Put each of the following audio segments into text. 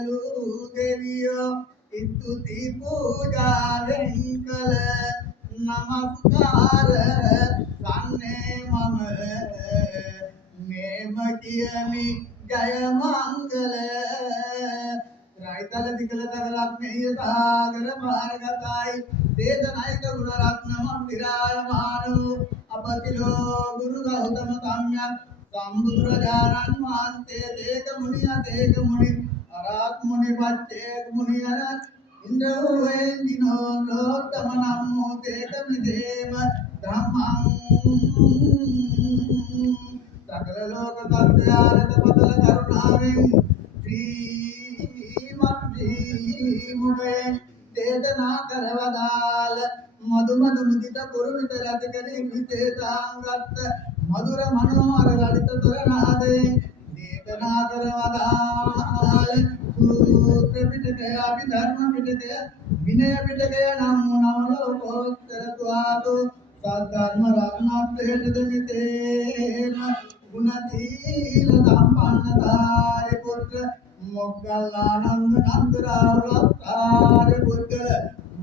සියලු දෙවියෝ ඉතුති පූජාවෙන් කළ නමස්කාර ගන්නේ මම මේම කියමි ජය මංගල රයිතල දිගල තගලක් මෙහිය සාගර මාර්ගතයි දේශනායක ගුණ රත්න මන්දිරායමානු අපතිලෝ ගුරු ගෞතම සම්්‍යක් සම්බුදුරජාණන් වහන්සේ තේක මුනි අරහත් මුනි පච්චේක මුනි අරහත් ඉන්ද්‍රෝහෙන් දිනෝ ලෝකම නමෝ තේක මිදේම ධම්මං සකල ලෝක සත්‍යාරත පතල කරුණාවෙන් මුගේ දේදනා කරවදාල මදුමද මුදිත කුරුමිත රතිකරි විතේතාංගත්ත මధుර මනෝහර ලලිත තොරනාදේ දේදනා කරවදාල සූත්‍ර පිටකය අභිධර්ම පිටකය විනය පිටකය නම් නවලෝකෝත්තර ත්වාතු සද්ධර්ම රත්නත්‍රයට දෙමිතේම ගුණශීල සම්පන්නතාරි පුත්‍ර මොග්ගල්ලානන්ද නන්දරාවතාරි පුත්‍ර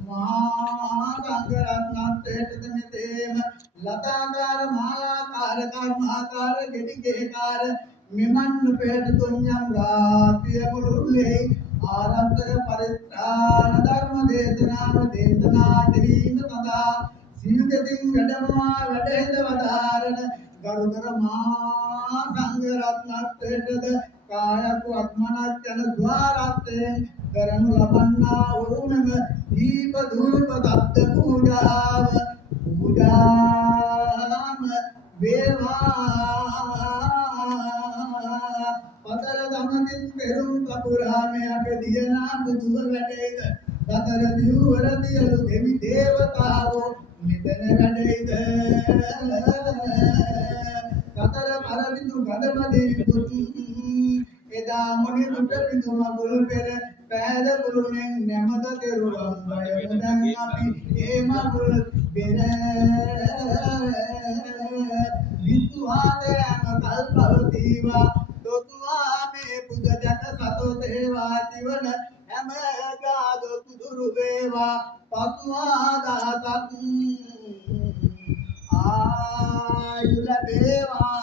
මහා සංඝ රත්නත්‍රයට දෙමිතේම ලතාකාර මාලාකාර කර්මාකාර ගෙඩිකේකාර මෙමන් පෙරට තුන්යම් රාත්‍රිය මුළුල්ලේ ආරන්තක පරිත්‍රාණ ධර්ම දේශනා කිරීම සඳහා සිල්කතින් වැඩමවා වැඩහෙද වදාරණ ගරුතර මහා සංඝ රත්නත්‍රයටද කායක වක්මනක් යන ద్వාරත්වයෙන් කරනු ලබන්නා වූ මෙම දීප ධූප දත්ත පූජාම වේවා පතර දමතින් පෙරුම් කපුරාමේ අප දියනා බුදුව වැඩේද පතර දිවවර දියලු දෙවි දේවතාවෝ නිතන වැඩේද කතර පරවිදු ගදමදී පුතු එදා මොනි දුට පිටු මගුල් පෙර පෑද කුළුණෙන් නැමද කෙරුවම් බයම දැන් අපි ඒ මගුල් පෙර විසුආදයම කල්පවතිවා දොතුවා මේ පුද ජන සතෝ දේවා ජීවන හැම ගාදු දුරු වේවා පතුවා දාතත් ආයුල දේවා